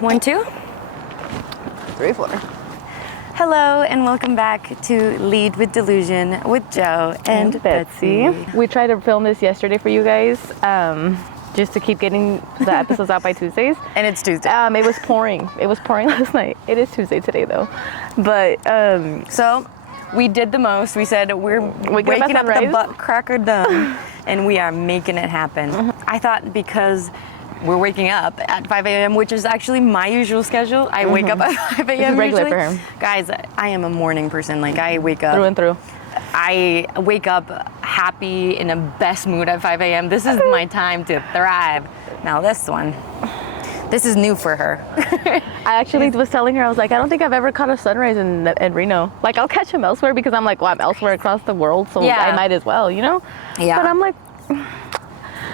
1, 2, 3, 4. Hello and welcome back to Lead with Delusion with Joe and Betsy. We tried to film this yesterday for you guys, just to keep getting the episodes out by Tuesdays. And it's Tuesday. It was pouring. It was pouring last night. It is Tuesday today though. But so we did the most. We said we're waking up at the butt crack of dawn and we are making it happen. I thought because we're waking up at 5 a.m., which is actually my usual schedule. I wake up at 5 a.m. regular usually. for him. Guys, I am a morning person. Like I wake up through and through. I wake up happy, in the best mood at 5 a.m. This is my time to thrive. Now this is new for her. I actually was telling her, I was like, I don't think I've ever caught a sunrise in Reno. Like, I'll catch them elsewhere because I'm like, well, I'm elsewhere across the world, so Yeah. I might as well, you know? Yeah. But I'm like,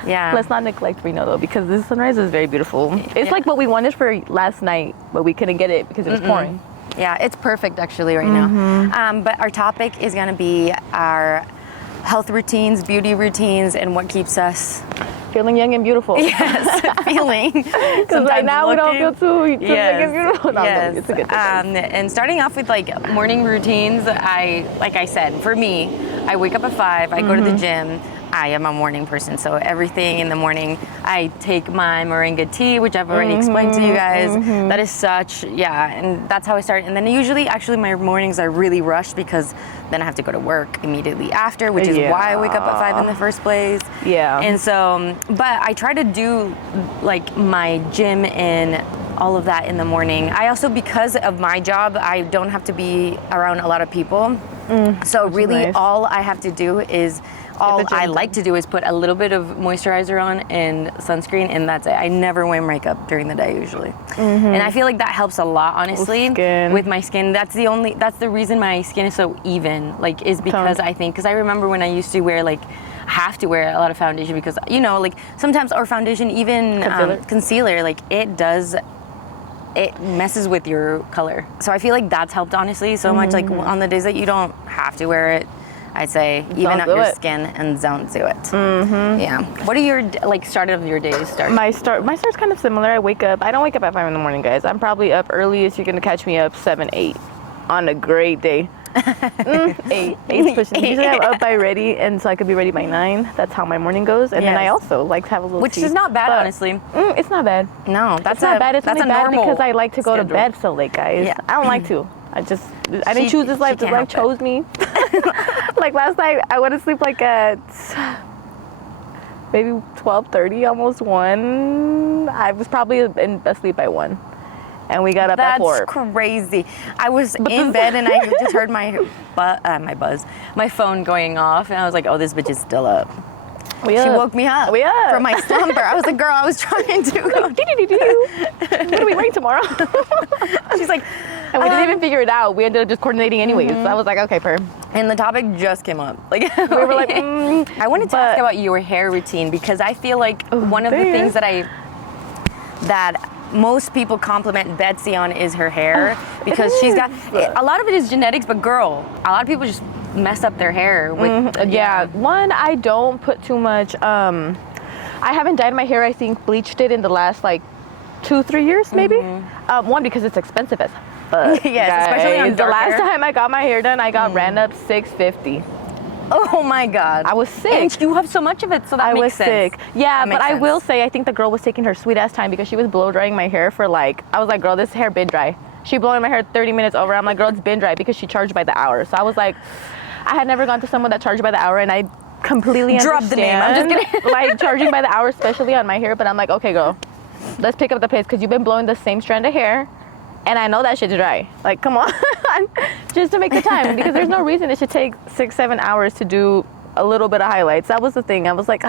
Yeah. let's not neglect Reno though, because this sunrise is very beautiful. It's like what we wanted for last night, but we couldn't get it because it was pouring. Yeah, it's perfect actually right now. But our topic is gonna be our health routines, beauty routines, and what keeps us Feeling young and beautiful. yes, feeling. Because right now we don't feel too young and beautiful. No, Yes. it's a good thing. And starting off with like morning routines, like I said, for me, I wake up at 5, I go to the gym. I am a morning person, so everything in the morning, I take my moringa tea, which I've already explained to you guys. That is and that's how I start. And then usually, actually, my mornings are really rushed because then I have to go to work immediately after, which is why I wake up at 5 in the first place. Yeah. And so, but I try to do like my gym and all of that in the morning. I also, because of my job, I don't have to be around a lot of people. So really, nice. all I have to do is put a little bit of moisturizer on and sunscreen, and that's it. I never wear makeup during the day usually. And I feel like that helps a lot, honestly, with my skin. That's the reason my skin is so even, like, is because because I remember when I used to wear have to wear a lot of foundation because, like sometimes, or foundation, even concealer, like it messes with your color. So I feel like that's helped, honestly, so much. Like on the days that you don't have to wear it, I'd say even out your skin and don't do it. Yeah. What are your start of your days start? My start's kind of similar. I wake up. I don't wake up at 5 in the morning, guys. I'm probably up earliest. You're gonna catch me up 7, 8 on a great day. 8 pushing. Usually I'm up by ready, and so I could be ready by 9. That's how my morning goes. And then I also like to have a little which tea. is not bad, honestly. It's not bad. No, that's not bad. It's that's only a bad normal because I like to go to schedule. bed so late, guys. Yeah. I don't like to. I didn't choose this life. This life chose me. Like last night, I went to sleep at maybe 12:30, almost 1. I was probably asleep by 1. And we got up at 4. That's crazy. I was in bed and I just heard my phone going off, and I was like, oh, this bitch is still up. She woke me up from my slumber. I was like, girl, I was trying to. What are we wearing tomorrow? She's like, and we didn't even figure it out. We ended up just coordinating anyways. So I was like, okay, and the topic just came up. Like we were like, I wanted to ask about your hair routine because I feel like one of the things that most people compliment Betsy on is her hair because she's got a lot of it is genetics, but girl, a lot of people just mess up their hair with One, I don't put too much I haven't dyed my hair. I think bleached it in the last 2-3 years maybe. One, because it's expensive as fuck. Yes, guys. especially on dark the last hair. time I got my hair done, I got ran up $650. Oh my God. I was sick. And you have so much of it, so that makes sense. I was sick. Yeah, but I will say, I think the girl was taking her sweet ass time because she was blow drying my hair for I was like, girl, this hair been dry. She blowing my hair 30 minutes over. I'm like, girl, it's been dry because she charged by the hour. So I was like, I had never gone to someone that charged by the hour, and I completely Drop the name. I'm just kidding. Charging by the hour, especially on my hair. But I'm like, okay, girl, let's pick up the pace because you've been blowing the same strand of hair. And I know that shit's dry. Like, come on. Just to make the time. Because there's no reason it should take 6-7 hours to do a little bit of highlights. That was the thing. I was like,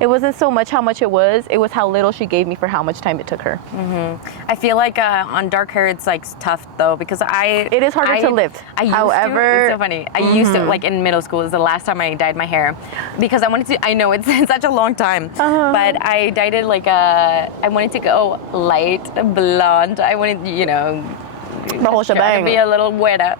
it wasn't so much how much it was how little she gave me for how much time it took her. I feel like on dark hair it's tough though because it is harder to lift. It's so funny. I used to in middle school is the last time I dyed my hair because I wanted to. I know it's such a long time, but I dyed it I wanted to go light blonde. I wanted the whole shebang. To be a little wetter.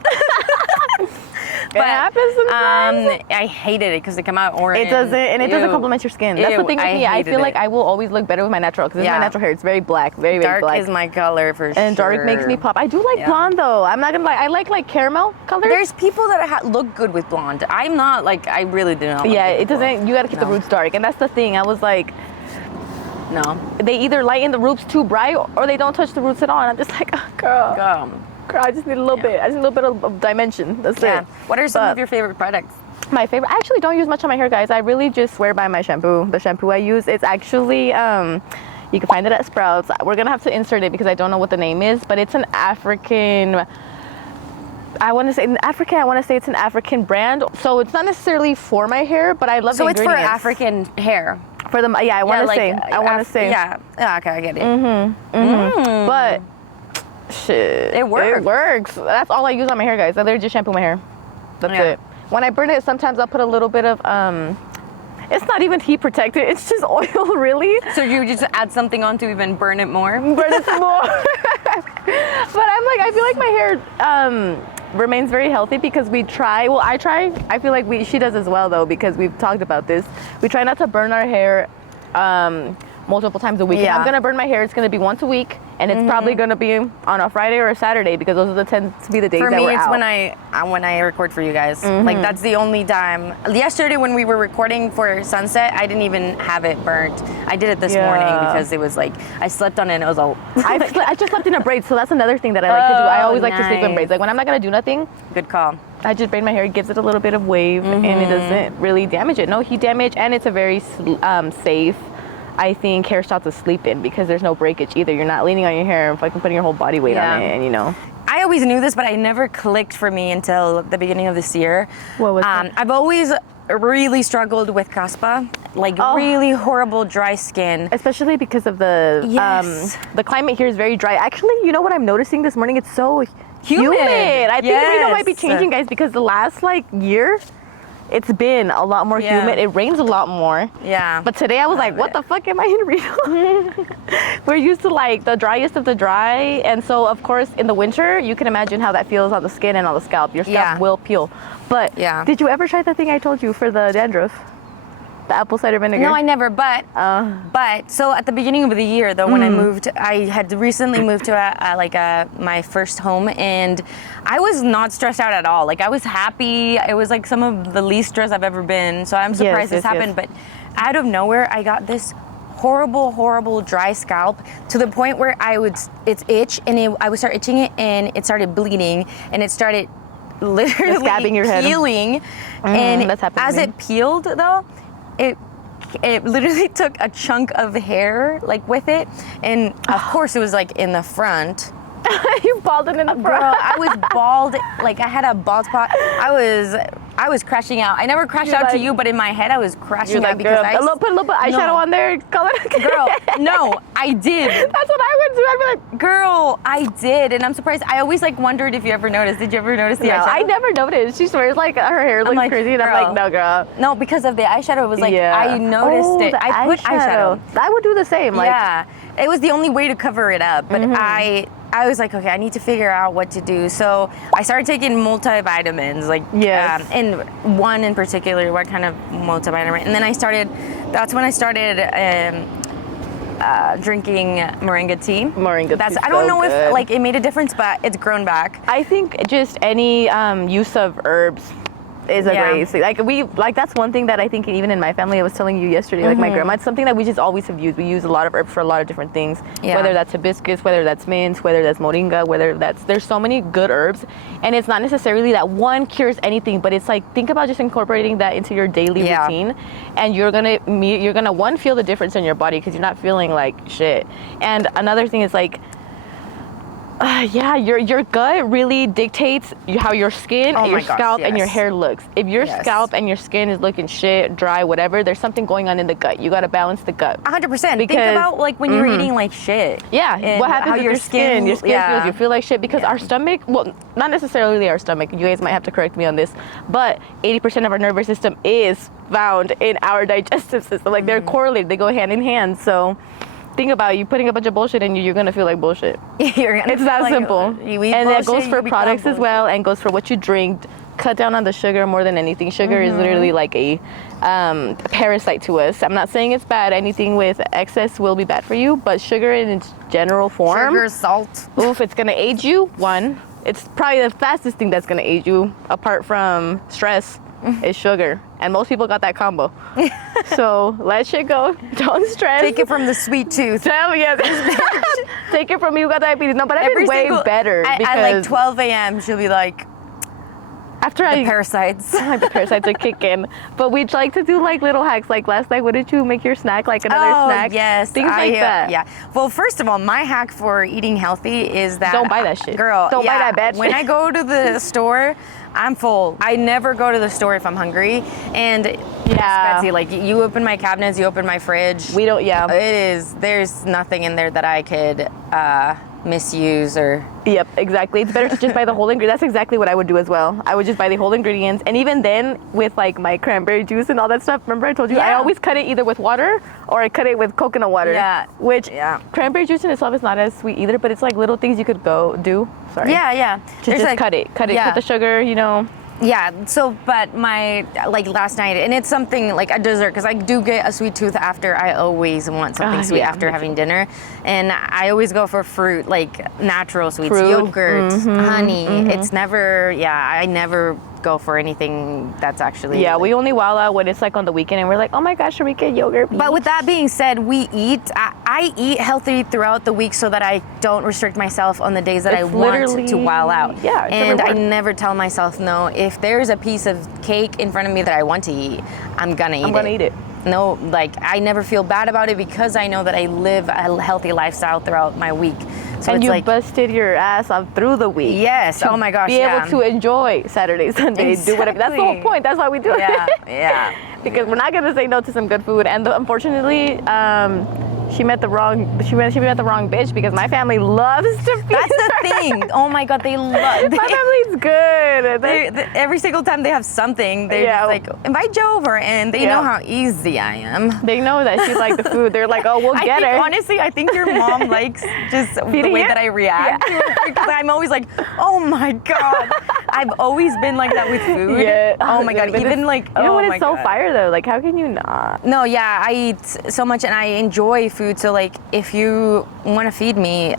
But it happens sometimes. I hated it because they come out orange. It doesn't, and it doesn't complement your skin. That's the thing with me. I feel like I will always look better with my natural because this is my natural hair. It's very black, very dark black. Dark is my color for sure. And dark makes me pop. I do like blonde though. I'm not gonna lie. I like caramel colors. There's people that look good with blonde. I'm not like, I really do not. Yeah, it doesn't. You gotta keep the roots dark, and that's the thing. I was like, no. They either lighten the roots too bright or they don't touch the roots at all. And I'm just like, oh, girl, I just need a little bit. I just need a little bit of dimension. That's it. What are some of your favorite products? My favorite, I actually don't use much on my hair, guys. I really just swear by my shampoo. The shampoo I use, it's actually, you can find it at Sprouts. We're gonna have to insert it because I don't know what the name is, but it's an African, I want to say it's an African brand. So it's not necessarily for my hair, but I love the ingredients. So it's for African hair. For the, I want to say. Yeah, okay, I get it. But shit, it works. It works. That's all I use on my hair, guys. I literally just shampoo my hair. That's it. When I burn it, sometimes I'll put a little bit of it's not even heat protected. It's just oil, really. So you just add something on to even burn it more? Burn it some more. But I'm like, I feel like my hair remains very healthy because we try. Well, I try. I feel like she does as well though, because we've talked about this. We try not to burn our hair multiple times a week. If I'm gonna burn my hair, it's gonna be once a week, and it's probably gonna be on a Friday or a Saturday because those are the tend to be the days that we're out. For me, it's when I record for you guys. Like that's the only time. Yesterday when we were recording for Sunset, I didn't even have it burnt. I did it this morning because it was like I slept on it and it was all. I just slept in a braid, so that's another thing that I like to do. I always like to sleep in braids. Like when I'm not gonna do nothing. Good call. I just braid my hair. It gives it a little bit of wave, and it doesn't really damage it. No heat damage, and it's a very safe, I think, hairstyle to sleep in because there's no breakage either. You're not leaning on your hair and fucking putting your whole body weight on it, and you know. I always knew this, but I never clicked for me until the beginning of this year. What was that? I've always really struggled with caspa, like really horrible dry skin. Especially because of the climate here is very dry. Actually, you know what I'm noticing this morning? It's so humid. I think the window might be changing, guys, because the last year, it's been a lot more humid. It rains a lot more. Yeah. But today I was like, what the fuck am I in Rio? We're used to the driest of the dry. And so of course in the winter, you can imagine how that feels on the skin and on the scalp. Your scalp will peel. But did you ever try the thing I told you for the dandruff? The apple cider vinegar? No, I never, but so at the beginning of the year though, when I moved, I had recently moved to my first home, and I was not stressed out at all. Like I was happy. It was like some of the least stressed I've ever been. So I'm surprised this happened, but out of nowhere, I got this horrible dry scalp to the point where it's itch, and I would start itching it, and it started bleeding, and it started literally scabbing your head, peeling. And as it peeled though, it literally took a chunk of hair like with it, and of course it was like in the front. You balded in the front. Girl, I was bald. Like I had a bald spot. I was crashing out. I never crashed out to you, but in my head I was crashing out because I put a little bit of eyeshadow on there. Color. Girl, no, I did. That's what I would do. I'd be like, girl, I did, and I'm surprised. I always wondered if you ever noticed. Did you ever notice the eyeshadow? I never noticed. She swears her hair looks crazy, and I'm like, no, girl. No, because of the eyeshadow. It was I noticed it. I put eyeshadow. I would do the same. It was the only way to cover it up, but I was like, okay, I need to figure out what to do. So I started taking multivitamins, and one in particular, what kind of multivitamin. And then that's when I started drinking moringa tea. I don't know if it made a difference, but it's grown back. I think just any use of herbs is a great thing. That's one thing that I think even in my family, I was telling you yesterday, my grandma, it's something that we just always have used. We use a lot of herbs for a lot of different things, whether that's hibiscus, whether that's mint, whether that's moringa, there's so many good herbs, and it's not necessarily that one cures anything, but it's think about just incorporating that into your daily routine, and you're gonna one, feel the difference in your body because you're not feeling like shit. And another thing is your gut really dictates how your skin, your scalp, and your hair looks. If your scalp and your skin is looking shit, dry, whatever, there's something going on in the gut. You got to balance the gut. 100%. Think about when you're eating shit. Yeah. What happens with your skin? Your skin feels. You feel like shit because our stomach. Well, not necessarily our stomach. You guys might have to correct me on this, but 80% of our nervous system is found in our digestive system. They're correlated. They go hand in hand. So. Think about you putting a bunch of bullshit in you, you're gonna feel like bullshit. It's that simple. And that goes for products as well, and goes for what you drink. cut down on the sugar more than anything. Sugar is literally like a parasite to us. I'm not saying it's bad. Anything with excess will be bad for you, but sugar in its general form, sugar, salt, oof, it's gonna age you. One, it's probably the fastest thing that's gonna age you, apart from stress, is sugar. And most people got that combo. So let shit go. Don't stress. Take it from the sweet tooth. Tell me, take it from me who got diabetes. No, but I've been way better. At like 12 a.m., she'll be like, after the parasites. The parasites are kicking. But we'd like to do like little hacks. Like last night, what did you make your snack? Like another snack? Yes. Things like that. Yeah. Well, first of all, my hack for eating healthy is that... Don't buy that shit. Girl, don't buy that bad shit. When I go to the store, I'm full. I never go to the store if I'm hungry. And Betsy, like you open my cabinets, you open my fridge. We don't, there's nothing in there that I could misuse or... Yep, exactly. It's better to just buy the whole ingredient. That's exactly what I would do as well. I would just buy the whole ingredients. And even then, with like my cranberry juice and all that stuff, remember I told you, I always cut it either with water or I cut it with coconut water. Yeah. Which cranberry juice in itself is not as sweet either, but it's like little things you could go do. Sorry. Yeah. Just like, cut it. Cut the sugar, you know. Yeah, so, but my, like last night, and it's something like a dessert, because I do get a sweet tooth after. I always want something sweet after having dinner. And I always go for fruit, like natural sweets, yogurt, honey. It's never, I never go for anything that's actually... Yeah, we only wow out when it's like on the weekend and we're like, oh my gosh, should we get yogurt? But with that being said, I eat healthy throughout the week so that I don't restrict myself on the days that I want to wow out. Yeah, and I never tell myself no. If there's a piece of cake in front of me that I want to eat, I'm gonna eat it. No, like I never feel bad about it because I know that I live a healthy lifestyle throughout my week. So and it's you like, busted your ass off through the week. Yes. Oh my gosh. Be able to enjoy Saturday, Sunday, do whatever. That's the whole point. That's why we do it. Yeah. Because we're not gonna say no to some good food. And unfortunately, she met the wrong bitch because my family loves to feed That's the thing. Oh my God, they love. My family's good. Every single time they have something, they're just like, invite Joe over, and they know how easy I am. They know that she likes the food. They're like, oh, we'll get her. Honestly, I think your mom likes just the way that I react to it, because I'm always like, oh my God. I've always been like that with food. Yeah. Oh my God. Even like, you know what? It's so fire though. Like, how can you not? No, yeah, I eat so much and I enjoy food. So like, if you want to feed me,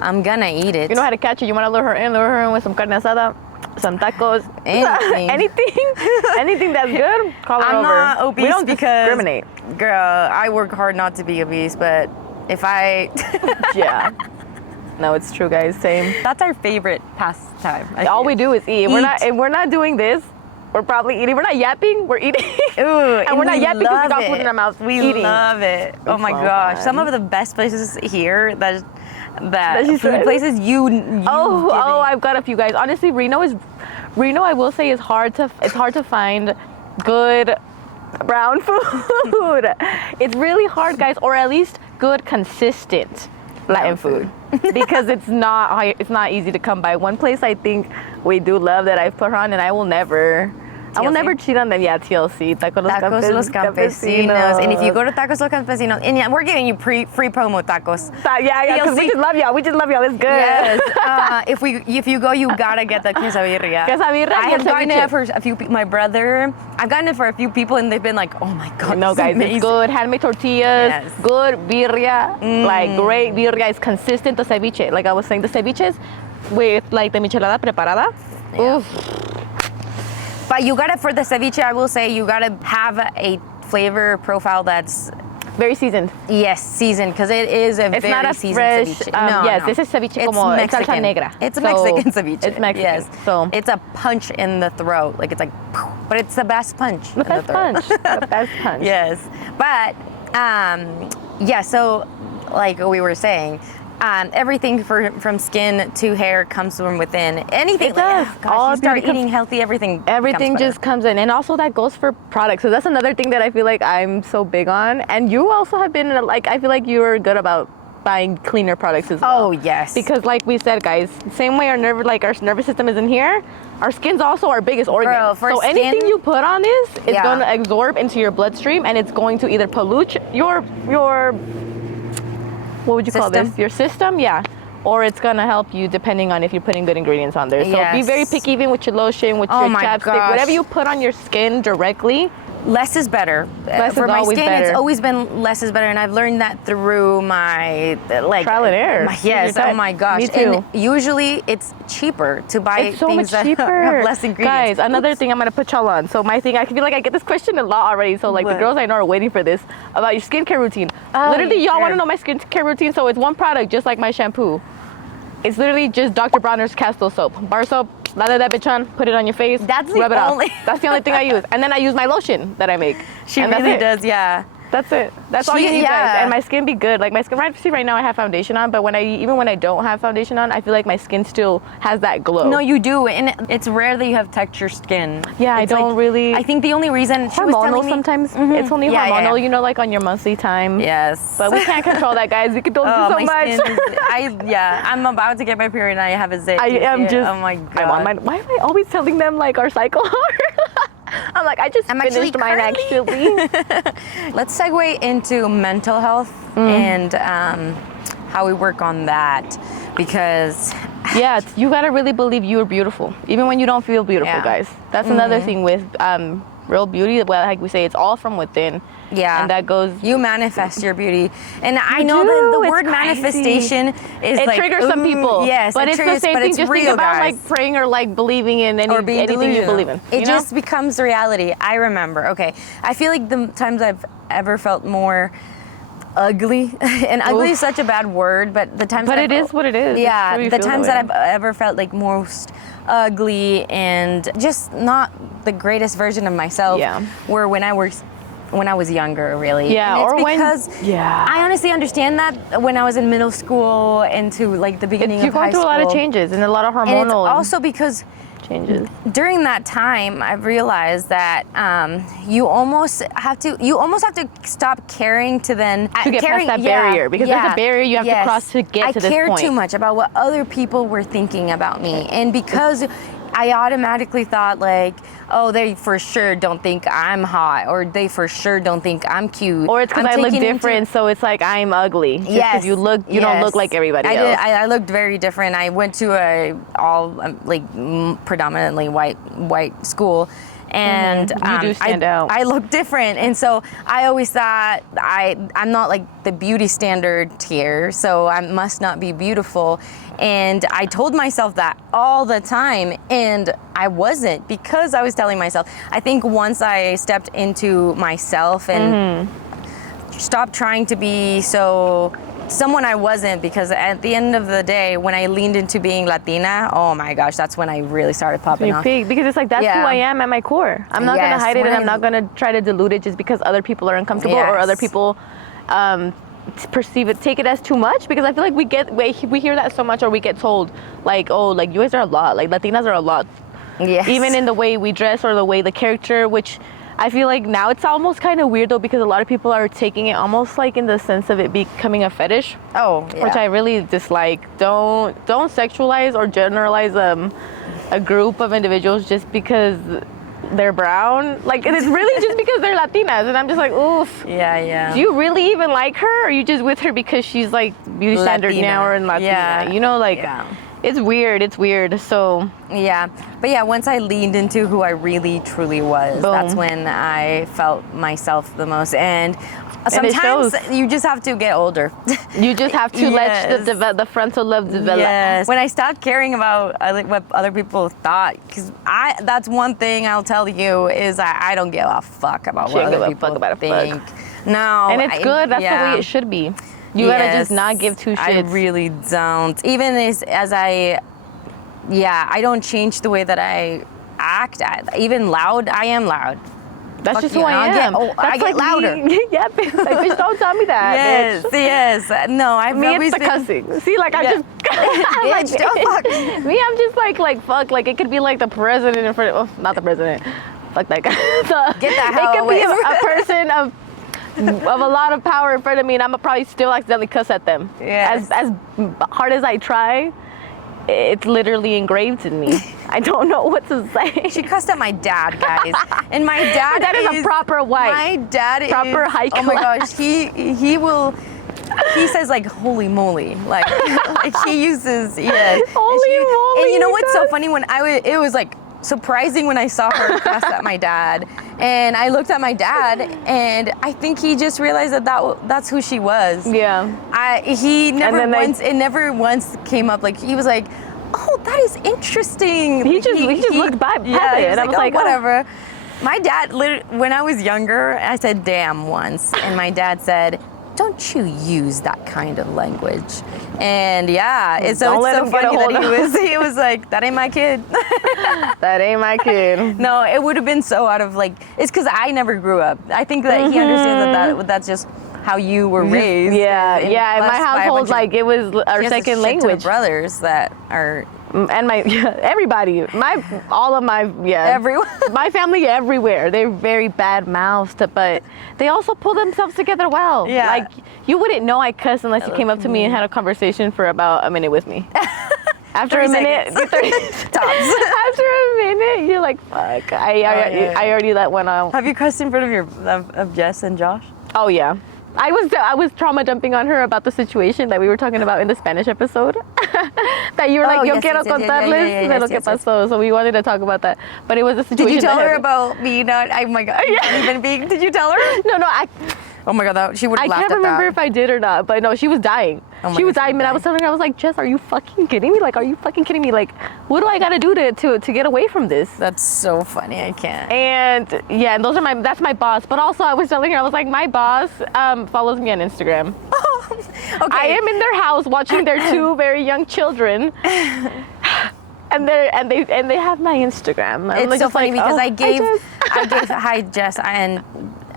I'm gonna eat it. You know how to catch it. You want to lure her in with some carne asada, some tacos, anything that's good. Call her over. I'm not obese. We don't discriminate. Girl, I work hard not to be obese, but if I... No, it's true, guys. Same. That's our favorite pastime. All we do is eat. We're not doing this. We're probably eating. We're not yapping. We're eating. Ooh, and we're not yapping because we got food in our mouths. We love it. Oh my gosh. Some of the best places here that food places I've got a few, guys. Honestly, Reno, I will say, it's hard to find good brown food. It's really hard, guys, or at least good, consistent Latin food. Because it's not easy to come by. One place I think we do love that I've put her on, and I will never cheat on them. Yeah, TLC, Tacos Los Campesinos. And if you go to Tacos Los Campesinos, and we're giving you free promo tacos. Because we just love y'all. It's good. Yes. If you go, you gotta get the quesabirria. I have gotten it for a few people. My brother, I've gotten it for a few people, and they've been like, oh my God, no, guys, amazing. It's good. Handmade tortillas, good birria, like great birria. It's consistent. The ceviche, like I was saying, the ceviches with like the michelada preparada. Oof. But you gotta, for the ceviche, I will say, you gotta have a flavor profile that's very seasoned. Yes, seasoned, because it's not a seasoned fresh ceviche. This is ceviche como salsa negra. It's Mexican ceviche. It's Mexican. Yes. So it's a punch in the throat. Like it's like, but it's the best punch. The best punch. Yes. But so like we were saying, everything from skin to hair comes from within. Anything. It does. You start eating healthy, everything just comes in. And also that goes for products. So that's another thing that I feel like I'm so big on. And you also have been like, I feel like you're good about buying cleaner products as well. Oh, yes. Because like we said, guys, same way our nervous system is in here, our skin's also our biggest organ. Girl, so anything you put on this is going to absorb into your bloodstream, and it's going to either pollute your what would you call this? Your system, or it's gonna help you depending on if you're putting good ingredients on there. So be very picky even with your lotion, with your chapstick, whatever you put on your skin directly. Less is better. For my skin, it's always been less is better, and I've learned that through my trial and error. Yes. Oh my gosh. Me too. And usually it's cheaper to buy so things that have less ingredients. Guys, another thing I'm gonna put y'all on. So my thing, I feel like I get this question a lot already. So like the girls I know are waiting for this about your skincare routine. Literally, y'all want to know my skincare routine. So it's one product, just like my shampoo. It's literally just Dr. Bronner's Castle soap, bar soap. Lather that bitch on, put it on your face, rub it only. off. That's the only thing I use. And then I use my lotion that I make. She really does, yeah. That's it. That's all you need, guys. And my skin be good. Like my skin, right now I have foundation on, but even when I don't have foundation on, I feel like my skin still has that glow. No, you do, and it's rare that you have texture skin. Yeah, I don't really. I think the only reason she was telling me, sometimes it's only hormonal. You know, like on your monthly time. Yes. But we can't control that, guys. We can don't do so much. I'm about to get my period and I have a zit. I am just. Oh my god. Why am I always telling them like our cycle? I'm like, I just finished mine actually. Let's segue into mental health and how we work on that, because you gotta really believe you are beautiful, even when you don't feel beautiful, guys. That's another thing with real beauty. Well, like we say, it's all from within. Yeah. And that goes. You manifest your beauty. And I know that the word manifestation is it triggers some people. Yes. But it's the same thing. Just think about like praying or like believing in anything you believe in. It just becomes reality. I remember. Okay. I feel like the times I've ever felt more ugly, and ugly is such a bad word, but the times it is what it is. Yeah. The times that I've ever felt like most ugly and just not the greatest version of myself were when I was younger, really. Yeah, and it's because I honestly understand that when I was in middle school into like the beginning of high school. You're going through a lot of changes and a lot of hormonal. And it's also because changes. During that time, I've realized that you almost have to stop caring to then get past that barrier, because there's a barrier you have to cross to get to this point. I cared too much about what other people were thinking about me, and because I automatically thought like, oh, they for sure don't think I'm hot, or they for sure don't think I'm cute, or it's because I look different, so it's like I'm ugly. Yes, you don't look like everybody else. I looked very different. I went to a all predominantly white school, and you do stand out. I look different, and so I always thought I'm not like the beauty standard here, so I must not be beautiful. And I told myself that all the time, and I wasn't, because I was telling myself. I think once I stepped into myself and stopped trying to be someone I wasn't, because at the end of the day, when I leaned into being Latina, oh my gosh, that's when I really started popping off. Because it's like, that's who I am at my core. I'm not going to hide it, and I'm not going to try to dilute it just because other people are uncomfortable or other people take it as too much, because I feel like we hear that so much, or we get told like, oh, like you guys are a lot, like Latinas are a lot. Yes. Even in the way we dress or the way the character, which I feel like now it's almost kind of weird though, because a lot of people are taking it almost like in the sense of it becoming a fetish. Oh, yeah. Which I really dislike. Don't sexualize or generalize a group of individuals just because they're brown. Like, it's really just because they're Latinas, and I'm just like, oof. Yeah. Do you really even like her, or are you just with her because she's like beauty standard now or in Latina? Yeah. You know, like it's weird. So but once I leaned into who I really truly was, that's when I felt myself the most. And sometimes you just have to get older. You just have to let the frontal lobe develop. Yes. When I stopped caring about what other people thought, because that's one thing I'll tell you is I don't give a fuck about what other people think. No. And it's good. That's the way it should be. You gotta just not give two shits. I really don't. Even as I don't change the way that I act. Even loud, I am loud. That's just who I am. I get louder. Yeah, bitch. Like, bitch, don't tell me that. Yes. No, I've always it's the cussing. See, like I just. I'm like, don't fuck. Me, I'm just like fuck. Like it could be like the president in front of. Oh, not the president. Fuck that guy. Get that hell away. It could be a person of a lot of power in front of me, and I'm probably still accidentally cuss at them. Yes. As hard as I try, it's literally engraved in me. I don't know what to say. She cussed at my dad, guys. And my dad is a proper white. My dad proper is high class. Oh my gosh, he will. he says like holy moly, like he uses yes. Holy moly. And you know what's so funny when it was like surprising when I saw her cuss at my dad, and I looked at my dad, and I think he just realized that's who she was. Yeah. It never once came up. Like he was like, oh, that is interesting. He just looked by past it, and I was like, whatever. My dad, when I was younger, I said damn once, and my dad said, don't you use that kind of language. And yeah, it's so funny that he was like, that ain't my kid. That ain't my kid. No, it would have been so out of like, it's because I never grew up. I think that he understands that's just how you were raised. Yeah, in my household, like it was our second language. Brothers that are... And everybody, everyone, my family everywhere, they're very bad mouthed, but they also pull themselves together well. Yeah. Like you wouldn't know I cuss unless you came up to me and had a conversation for about a minute with me. After a minute, tops. After a minute, you're like, fuck, I already let one out. Have you cussed in front of Jess and Josh? Oh yeah. I was trauma dumping on her about the situation that we were talking about in the Spanish episode. That you were like, yo quiero contarles de lo que pasó. So we wanted to talk about that. But it was a situation. Did you tell her about me not, oh my God, not even being, did you tell her? No, oh my God, she would have laughed at that. I can't remember if I did or not, but no, she was dying. She was dying, and I was telling her, I was like, Jess, are you fucking kidding me? Like, are you fucking kidding me? Like, what do I gotta do to get away from this? That's so funny, I can't. And yeah, and that's my boss. But also I was telling her, I was like, my boss follows me on Instagram. Oh, okay. I am in their house watching their two very young children. And they have my Instagram. It's like, so funny because I gave hi Jess, and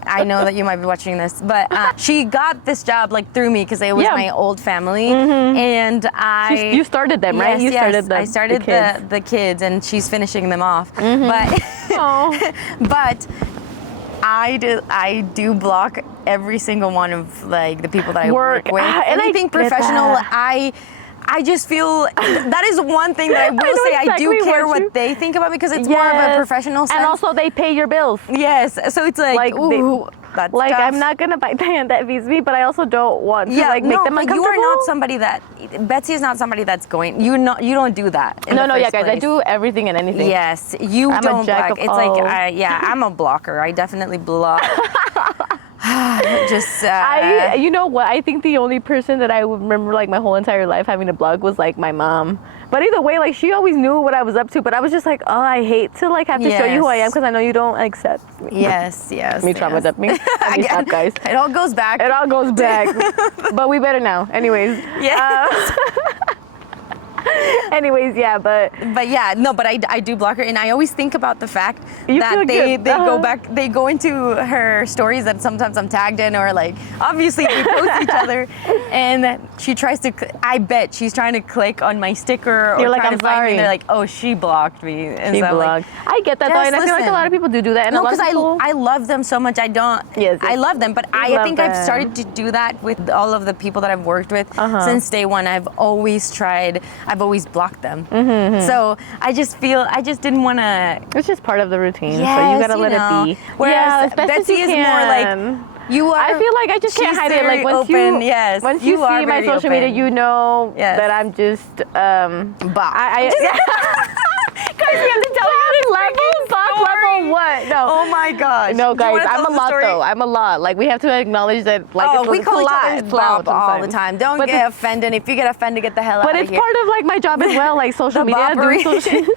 I know that you might be watching this, but she got this job like through me because it was my old family, and you started them, right? You started I started the kids, and she's finishing them off. But but I do block every single one of like the people that I work with. Anything professional, I just feel that is one thing that I will say I do care what they think about, because it's more of a professional sense. And also they pay your bills. Yes, so it's like ooh, that's tough. I'm not gonna bite the hand that feeds me, but I also don't want to make them uncomfortable. You are not somebody that Betsy is not somebody that's going. You don't do that. No, guys, I do everything and anything. Yes, I'm don't block. It's like I'm a blocker. I definitely block. Just you know what? I think the only person that I would remember like my whole entire life having to block was like my mom. But either way, like she always knew what I was up to. But I was just like, oh, I hate to like have to show you who I am because I know you don't accept me. Yes. Me trauma dump me. Stop, guys. It all goes back. But we better now. Anyways. Yes. Anyways, yeah, but yeah, no, but I do block her, and I always think about the fact that they go into her stories that sometimes I'm tagged in, or like obviously we post each other, and she tries to. I bet she's trying to click on my sticker, or you're like, trying I'm to find sorry. me, and they're like, oh, she blocked me. And she blocked. I get that though, and I feel like a lot of people do that. No, because I love them so much. I don't. Yes. I love them, but I think I've started to do that with all of the people that I've worked with since day one. I've always blocked them. So I just didn't want to. It's just part of the routine, so you gotta let it be. Whereas Betsy is more like, you are. I feel like I just can't hide it. Like once you see my social media, you know that I'm just Guys, we have to tell you level what? No. Oh my gosh. No, guys, I'm a lot though. I'm a lot. Like we have to acknowledge that. Like we call each other Bob all the time. Don't get offended. If you get offended, get the hell out of here. But it's part of like my job as well, like social media. Sometimes you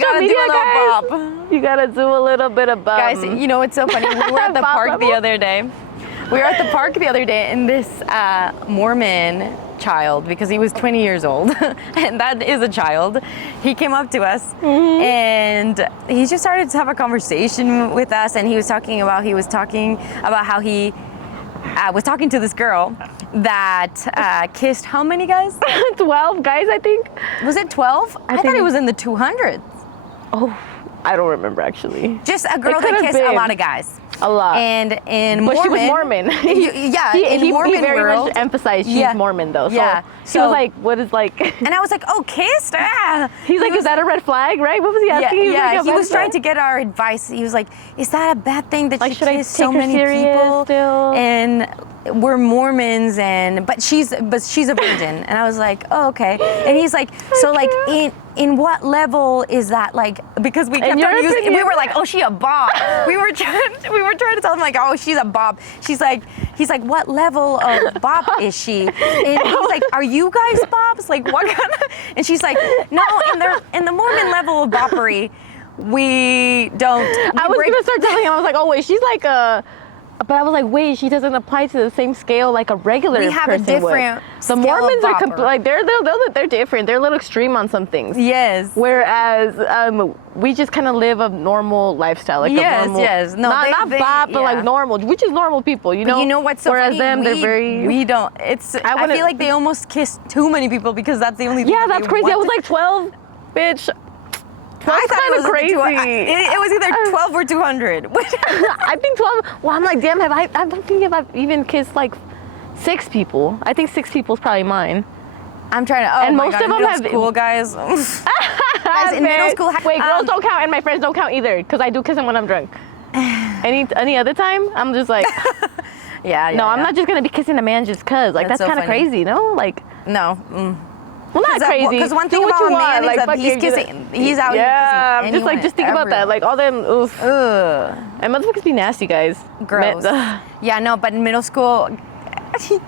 gotta do a little bop. You gotta do a little bit of bop. Guys, you know what's so funny? We were at the park the other day. And this Mormon child, because he was 20 years old, and that is a child, he came up to us and he just started to have a conversation with us, and he was talking about how he was talking to this girl that kissed how many guys? 12 guys, I think. Was it 12? I thought it was in the 200s. Oh, I don't remember actually. Just a girl that kissed a lot of guys. A lot. And in Mormon. But she was Mormon. In Mormon he very world, much emphasized she's Mormon though. So she was like, what is like... And I was like, oh, kissed? He's like, is that a red flag, right? What was he asking? He was trying to get our advice. He was like, is that a bad thing that like, she kissed so many people? Still? And we're Mormons, but she's a virgin. And I was like, oh, okay. And he's like, so like in what level is that, like, because we kept on using, we were like, oh, she a bob. we were trying to tell him like, oh, she's a bob. He's like, what level of bob is she? And he's like, are you guys bobs? Like, what kind of? And she's like, no, in the Mormon level of boppery, we don't. I was gonna start telling him. I was like, oh wait, she's like a. But I was like, wait, she doesn't apply to the same scale like a regular person would. We have a different scale. The Mormons are like they're different. They're a little extreme on some things. Yes. Whereas we just kind of live a normal lifestyle, like yes, a normal. Yes. No, not bop, but like normal, which is normal people, you know. But you know what's so Whereas funny? them, they're very. We don't. It's. I feel like they almost kiss too many people because that's the only. Yeah, that's crazy. I was like 12, bitch. I thought kind of crazy. It was either 12 or 200. I think 12. Well, I'm like, damn, I don't think if I've even kissed like 6 people. I think 6 people is probably mine. I'm trying to. Oh and my most God, of them have school guys. Guys in middle school. Wait, girls don't count, and my friends don't count either, because I do kiss them when I'm drunk. Any other time, I'm just like, yeah. No, I'm not just gonna be kissing a man just cause. Like that's so kind of crazy, no? Like no. Well, not crazy. Because one thing about a man is that he's kissing. He's out here kissing anyone, just think about that. Like all them. Oof. Ugh. And motherfuckers be nasty, guys. Gross. Yeah, no, but in middle school. We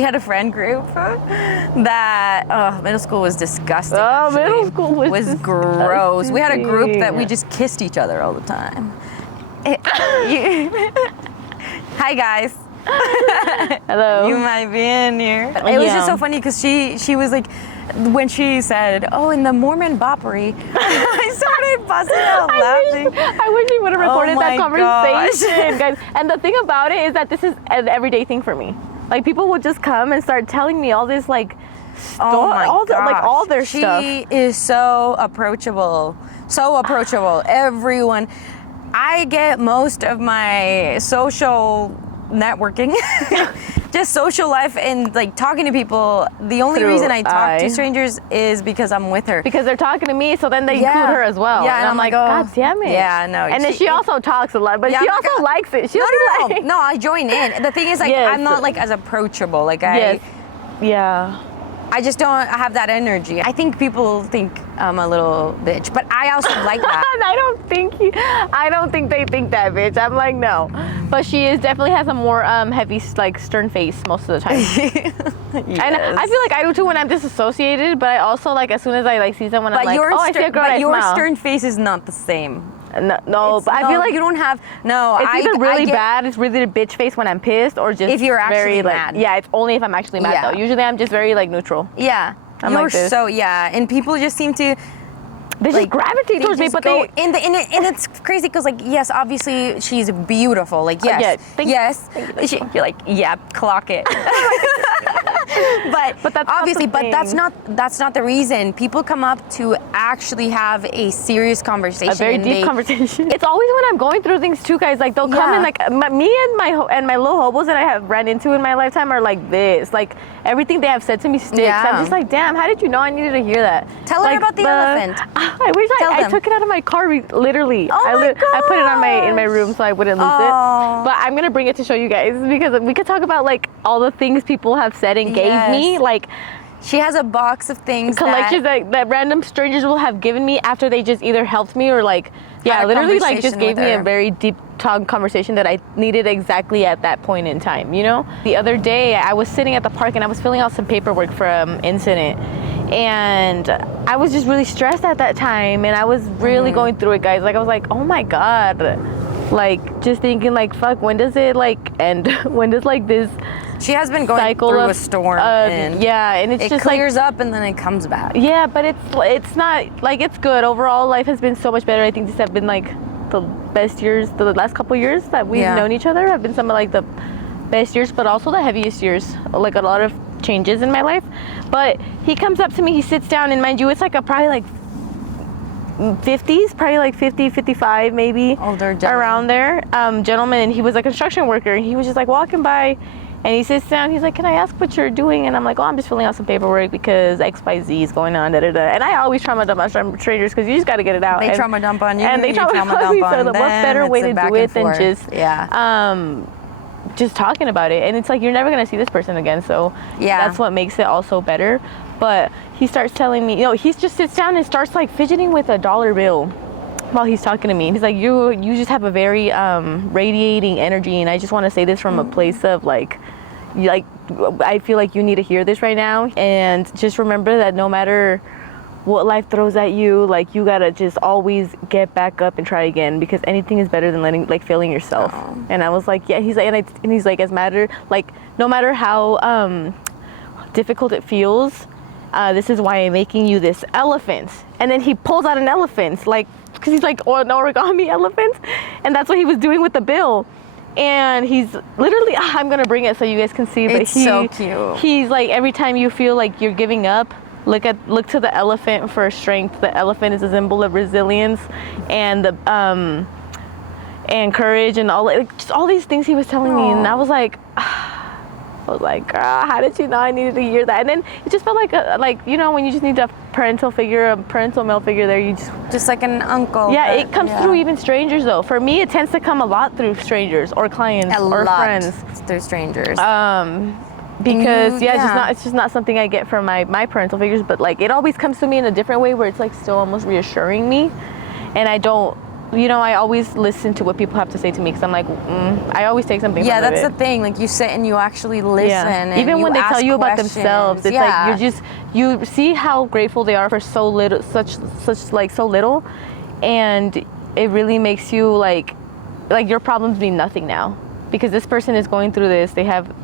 had a friend group that middle school was disgusting. Oh, middle school was gross. We had a group that we just kissed each other all the time. Hi guys. Hello. You might be in here. It was just so funny because she was like, when she said, oh, in the Mormon boppery, I started busting out laughing. I wish we would have recorded that conversation, guys. And the thing about it is that this is an everyday thing for me. Like people would just come and start telling me all this like all their stuff. She is so approachable. So approachable. Everyone. I get most of my social networking, just social life and like talking to people. The only reason I talk to strangers is because I'm with her. Because they're talking to me, so then they include her as well. Yeah, and I'm like, God damn it. Yeah, no. And then she also talks a lot, but she also likes it. No, I join in. The thing is, like, I'm not like as approachable. Like I just don't have that energy. I think people think I'm a little bitch, but I also like that. I don't think they think that, bitch. I'm like, no. But she definitely has a more heavy, like, stern face most of the time. Yes. And I feel like I do too when I'm disassociated, but I also, like, as soon as I, like, see someone, I'm like, oh, I see a girl, I smile. Your stern face is not the same. No, but I feel like you don't have. No, it's either really bad. It's really the bitch face when I'm pissed, or just if you're actually very mad. Like, yeah, it's only if I'm actually mad though. Usually I'm just very like neutral. Yeah, I'm like this. and people just seem to. They just gravitate towards me, but and it's crazy because like yes, obviously she's beautiful. Like yes, you're like clock it. but that's obviously, that's not the reason. People come up to actually have a serious conversation, a very deep conversation. It's always when I'm going through things too, guys. Like they'll come and like me and my little hobos that I have ran into in my lifetime are like this. Like everything they have said to me sticks. Yeah. I'm just like, damn, how did you know I needed to hear that? Tell her about the elephant. I wish I took it out of my car, literally. Oh my God. I put it in my room so I wouldn't lose it. But I'm gonna bring it to show you guys because we could talk about like all the things people have said and gave me. Like she has a box of things, collections that random strangers will have given me after they just either helped me or like literally like just gave me a very deep talk conversation that I needed exactly at that point in time, you know? The other day I was sitting at the park and I was filling out some paperwork for an incident. And I was just really stressed at that time and I was really going through it, guys. Like I was like, oh my God. Like just thinking like, fuck, when does it like end? When does like this she has been going through a storm and and it's it just clears up and then it comes back. Yeah, but it's not like it's good. Overall life has been so much better. I think these have been like the best years, the last couple years that we've known each other have been some of like the best years, but also the heaviest years. Like a lot of changes in my life. But he comes up to me, he sits down, and mind you, it's like probably like 50s, probably like 50, 55 maybe. Older gentleman. Around there. Gentleman, and he was a construction worker, and he was just like walking by, and he sits down, he's like, can I ask what you're doing? And I'm like, oh, I'm just filling out some paperwork because XYZ is going on, da-da-da. And I always trauma dump on strangers because you just got to get it out. They trauma dump on you, and they trauma dump on them. So what better way to do it than just, just talking about it. And it's like, you're never going to see this person again. So that's what makes it also better. But he starts telling me, he just sits down and starts like fidgeting with a dollar bill while he's talking to me. He's like, you just have a very radiating energy. And I just want to say this from a place of like, I feel like you need to hear this right now. And just remember that no matter what life throws at you, like, you gotta just always get back up and try again, because anything is better than failing yourself. And I was like, yeah. He's like, and he's like, no matter how difficult it feels, this is why I'm making you this elephant. And then he pulls out an elephant, like, because he's like, oh, an origami elephant, and that's what he was doing with the bill. And he's literally, I'm gonna bring it so you guys can see. But it's so cute. He's like, every time you feel like you're giving up, look to the elephant for strength. The elephant is a symbol of resilience and the and courage and just all these things he was telling me. And I was like, girl, how did you know I needed to hear that? And then it just felt like when you just need a parental male figure there, you just like an uncle. Yeah, it comes through even strangers though. For me, it tends to come a lot through strangers or clients or friends. Through strangers. Because it's just not something I get from my parental figures, but like, it always comes to me in a different way where it's like still almost reassuring me. And I don't, I always listen to what people have to say to me, because I'm like, I always take something from it. Yeah, that's the thing. Like, you sit and you actually listen. Yeah. And even when they tell you about themselves, it's like, you see how grateful they are for so little, such so little, and it really makes you like your problems mean nothing now, because this person is going through this. They have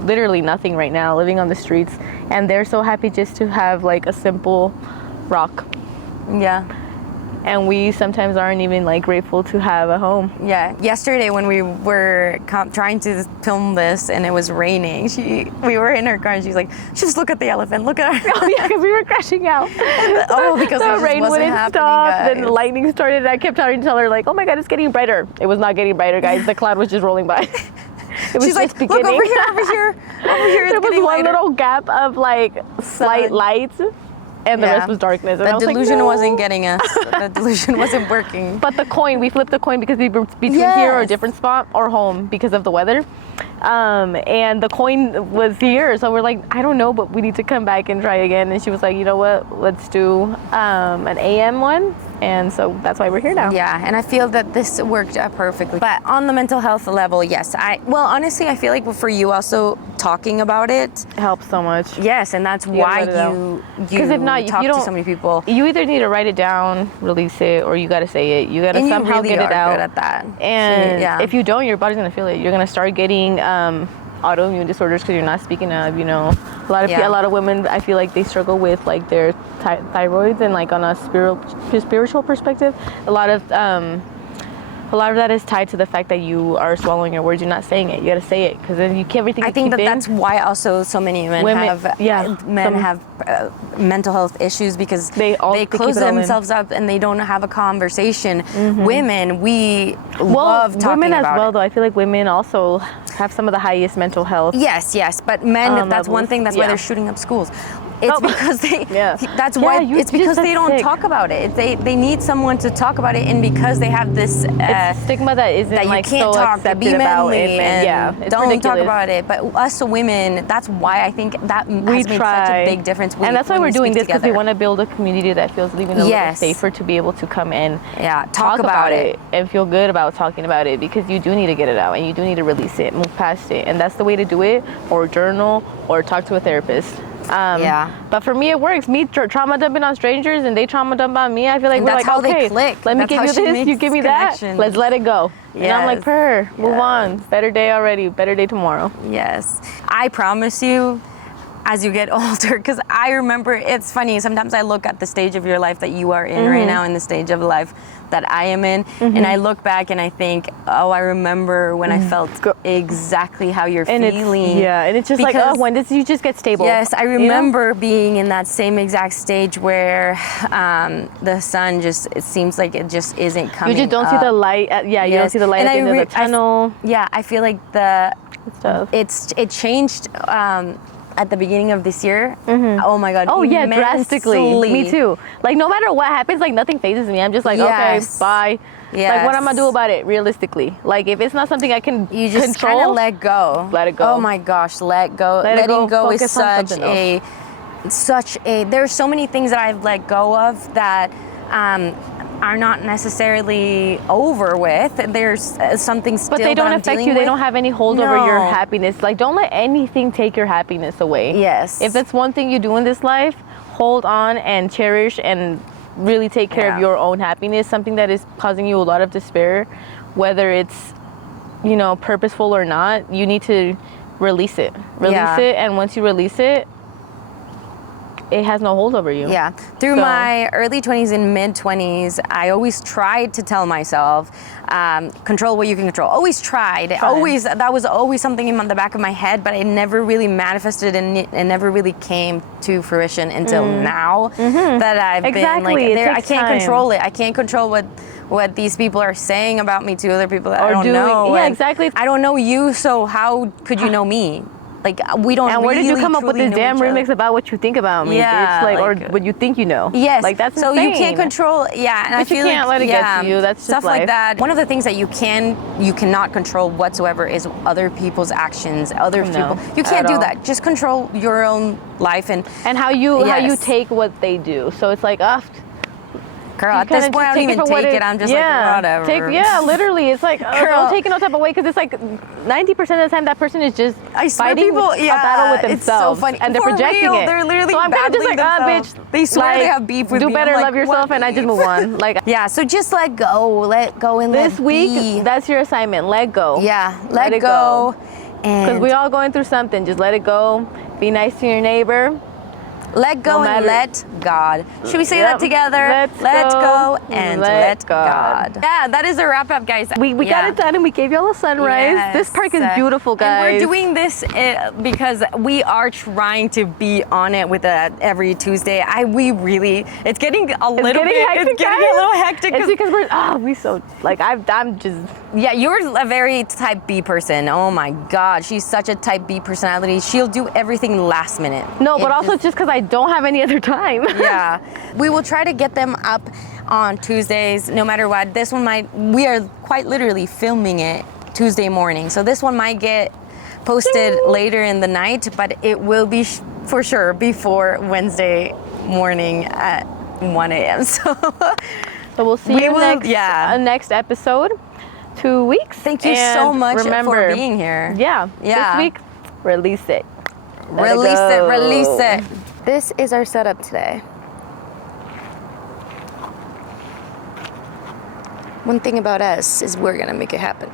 literally nothing right now, living on the streets, and they're so happy just to have like a simple rock. Yeah. And we sometimes aren't even like grateful to have a home. Yeah. Yesterday when we were trying to film this and it was raining, we were in her car and she's like, just look at the elephant, look at her. Oh yeah, because we were crashing out. Because the rain wouldn't stop. Then the lightning started, and I kept trying to tell her like, oh my God, it's getting brighter. It was not getting brighter, guys. The cloud was just rolling by. She's like, look over here, over here. There was one little gap of like slight light, and the rest was darkness. And the delusion wasn't getting us. The delusion wasn't working. But the coin, we flipped the coin because we were between here or a different spot or home because of the weather. And the coin was here, so we're like, I don't know, but we need to come back and try again. And she was like, you know what, let's do an AM one. And so that's why we're here now. Yeah, and I feel that this worked out perfectly. But on the mental health level, yes. Honestly, I feel like for you also, talking about it helps so much. Yes, and that's why you if not, talk you don't, to so many people. You either need to write it down, release it, or you got to say it. You got to somehow get it out. Good at that. And if you don't, your body's gonna feel it. You're gonna start getting autoimmune disorders because you're not speaking up. A lot of women, I feel like they struggle with like their thyroids, and like on a spiritual perspective, a lot of that is tied to the fact that you are swallowing your words. You're not saying it. You got to say it, because then you can't everything. I think that's why also so many women have mental health issues, because they close themselves up and they don't have a conversation. Women, we love talking women about as well, it. Though I feel like women also have some of the highest mental health. Yes, but men, that's one thing. That's why they're shooting up schools. It's because they. That's why. It's because they don't talk about it. They need someone to talk about it, and because they have this stigma that isn't that like you can't so talk, accepted be about manly, it. And it's don't ridiculous. talk about it. But us women, that's why I think that has made such a big difference. And that's why we're doing this, because we want to build a community that feels even a little safer to be able to come in, talk about it, and feel good about talking about it, because you do need to get it out and you do need to release it, move past it, and that's the way to do it. Or journal, or talk to a therapist. But for me, it works. Me trauma dumping on strangers, and they trauma dump on me. I feel like we're like, okay, let me give you this, you give me that. Let's let it go. And I'm like, move on. Better day already. Better day tomorrow. Yes. I promise you, as you get older, because I remember, it's funny, sometimes I look at the stage of your life that you are in right now, and the stage of life that I am in, and I look back and I think, oh, I remember when I felt exactly how you're feeling. And it's just like, oh, when did you just get stable? Yes, I remember being in that same exact stage where the sun it seems like it just isn't coming. You just don't see the light. You don't see the light at the end of the tunnel. I feel like it changed at the beginning of this year. Oh my God. Oh yeah, immensely. drastically. Me too. Like no matter what happens, like nothing phases me. I'm just like, okay, bye. Yes. Like what am I gonna do about it realistically? Like if it's not something I can you just control, kind of let go. Let it go. Oh my gosh, let go. Letting go is such a. There's so many things that I've let go of that are not necessarily over with. There's something still. But they don't that I'm affect dealing you. They with. don't have any hold over your happiness. Like don't let anything take your happiness away. Yes. If that's one thing you do in this life, hold on and cherish and really take care of your own happiness. Something that is causing you a lot of despair, whether it's, you know, purposeful or not, you need to release it. Release it, and once you release it, it has no hold over you. Yeah. Through my early 20s and mid 20s, I always tried to tell myself, control what you can control. Always tried. Always, that was always something in the back of my head, but it never really manifested and it never really came to fruition until now that I've been like, I can't control it. I can't control what these people are saying about me to other people that I don't know. Yeah, exactly. I don't know you, so how could you know me? Like we don't. And where really, did you come up with this damn remix about what you think about me? Yeah, it's like or what you think you know. Yes, like that's so insane. you can't control. Yeah, and but I feel you can't like, let it get to you. That's just stuff life. like that. One of the things that you cannot control whatsoever is other people's actions. You can't do that. Just control your own life and how you take what they do. So it's like, girl, at this point, I don't even take it. I'm just like, whatever. Literally. It's like, don't take it no type of way because it's like 90% of the time that person is just fighting a battle with themselves. It's so funny. And they're projecting it. They're literally so I'm kind of just like, bitch. They swear they have beef with me. Do better, love yourself, and I just move on. Like, yeah, so just let go and this week, that's your assignment. Let go. Yeah, let it go. Because we all going through something. Just let it go. Be nice to your neighbor. Let go and let God. Should we say that together? Let go and let God. Yeah, that is a wrap up, guys. We got it done and we gave y'all a sunrise. Yes. This park is beautiful, guys. And we're doing this because we are trying to be on it with every Tuesday. It's getting a little hectic. It's because I'm just. Yeah, you're a very type B person. Oh my God, she's such a type B personality. She'll do everything last minute. No, but also just because I don't have any other time. Yeah, we will try to get them up on Tuesdays no matter what. This one we are quite literally filming it Tuesday morning. So this one might get posted later in the night, but it will be for sure before Wednesday morning at 1 a.m. So we'll see you next episode. 2 weeks. Thank you so much for being here. Yeah. This week, release it. Release it. This is our setup today. One thing about us is we're gonna make it happen.